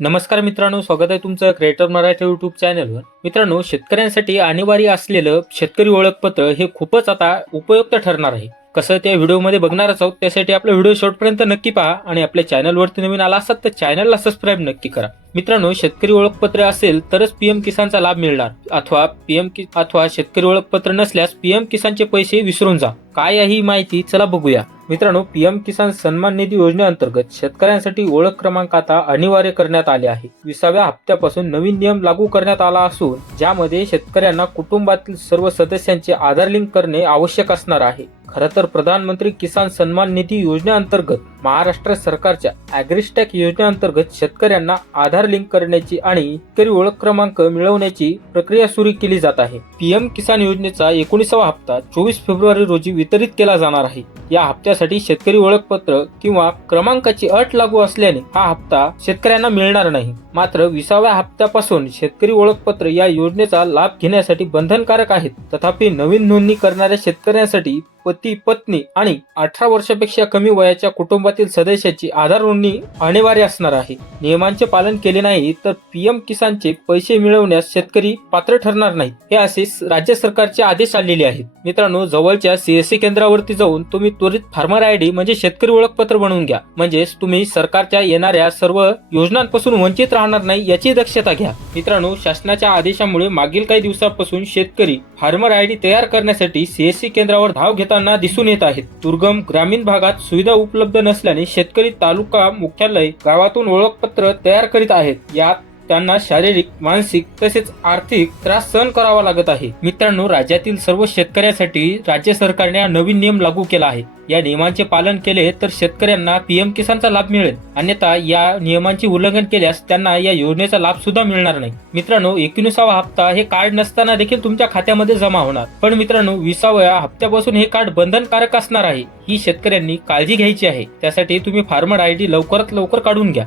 नमस्कार मित्रांनो स्वागत आहे तुमचं क्रिएटर मराठी युट्यूब चॅनलवर मित्रांनो शेतकऱ्यांसाठी अनिवार्य असलेलं शेतकरी ओळखपत्र हे खूपच आता उपयुक्त ठरणार आहे. कसं त्या व्हिडिओमध्ये बघणारच आहोत त्यासाठी आपला व्हिडिओ शेवटपर्यंत नक्की पहा आणि आपल्या चॅनलवरती नवीन आला असतात तर चॅनलला सबस्क्राईब नक्की करा. मित्रांनो शेतकरी ओळखपत्र असेल तरच पीएम किसानचा लाभ मिळणार. अथवा पीएम कि अथवा शेतकरी ओळखपत्र नसल्यास पीएम किसानचे पैसे विसरून जा. काय आहे ही माहिती? चला बघूया. मित्रांनो पीएम किसान सन्मान निधी योजनेअंतर्गत शेतकऱ्यांसाठी ओळख क्रमांक आता अनिवार्य करण्यात आले आहे. विसाव्या हप्त्यापासून नवीन नियम लागू करण्यात आला असून ज्यामध्ये शेतकऱ्यांना कुटुंबातील सर्व सदस्यांचे आधार लिंक करणे आवश्यक असणार आहे. खरं तर प्रधानमंत्री किसान सन्मान निधी योजनेअंतर्गत महाराष्ट्र सरकारच्या अॅग्रिस्टॅक योजनेअंतर्गत शेतकऱ्यांना आधार लिंक करण्याची आणि शेतकरी ओळख क्रमांक मिळवण्याची प्रक्रिया सुरू केली जात आहे. पीएम किसान योजनेचा एकोणीसावा हप्ता चोवीस फेब्रुवारी रोजी वितरित केला जाणार आहे. या हप्त्यासाठी शेतकरी ओळखपत्र किंवा क्रमांकाची अट लागू असल्याने हा हप्ता शेतकऱ्यांना मिळणार नाही. मात्र विसाव्या हप्त्यापासून शेतकरी ओळखपत्र या योजनेचा लाभ घेण्यासाठी बंधनकारक आहेत. तथापि नवीन नोंदणी करणाऱ्या शेतकऱ्यांसाठी पती पत्नी आणि अठरा वर्षापेक्षा कमी वयाच्या कुटुंबातील सदस्याची आधार नोंदणी अनिवार्य असणार आहे. नियमांचे पालन केले नाही तर पीएम किसानचे पैसे मिळवण्यास शेतकरी पात्र ठरणार नाही हे असे राज्य सरकारचे आदेश आलेले आहेत. मित्रांनो जवळच्या सीएससी केंद्रावरती जाऊन तुम्ही त्वरित फार्मर आय डी म्हणजे शेतकरी ओळखपत्र बनवून घ्या. म्हणजेच तुम्ही सरकारच्या येणाऱ्या सर्व योजनांपासून वंचित राहणार नाही याची दक्षता घ्या. मित्रांनो शासनाच्या आदेशामुळे मागील काही दिवसापासून शेतकरी फार्मर आय डी तयार करण्यासाठी सीएससी केंद्रावर धाव होताना दिसून येत आहेत. दुर्गम ग्रामीण भागात सुविधा उपलब्ध नसल्याने शेतकरी तालुका मुख्यालय गावातून ओळखपत्र तयार करीत आहेत. यात त्यांना शारीरिक मानसिक तसेच आर्थिक त्रास सहन करावा लागत आहे. मित्रांनो राज्यातील सर्व शेतकऱ्यांसाठी राज्य सरकारने हा नवीन नियम लागू केला आहे. या नियमांचे पालन केले तर शेतकऱ्यांना पीएम किसानचा लाभ मिळेल. अन्यथा या नियमांचे उल्लंघन केल्यास त्यांना या योजनेचा लाभ सुद्धा मिळणार नाही. मित्रांनो एकोणीसावा हप्ता हे कार्ड नसताना देखील तुमच्या खात्यामध्ये जमा होणार. पण मित्रांनो विसाव्या हप्त्यापासून हे कार्ड बंधनकारक असणार आहे. ही शेतकऱ्यांनी काळजी घ्यायची आहे. त्यासाठी तुम्ही फार्मर आय डी लवकरात लवकर काढून घ्या.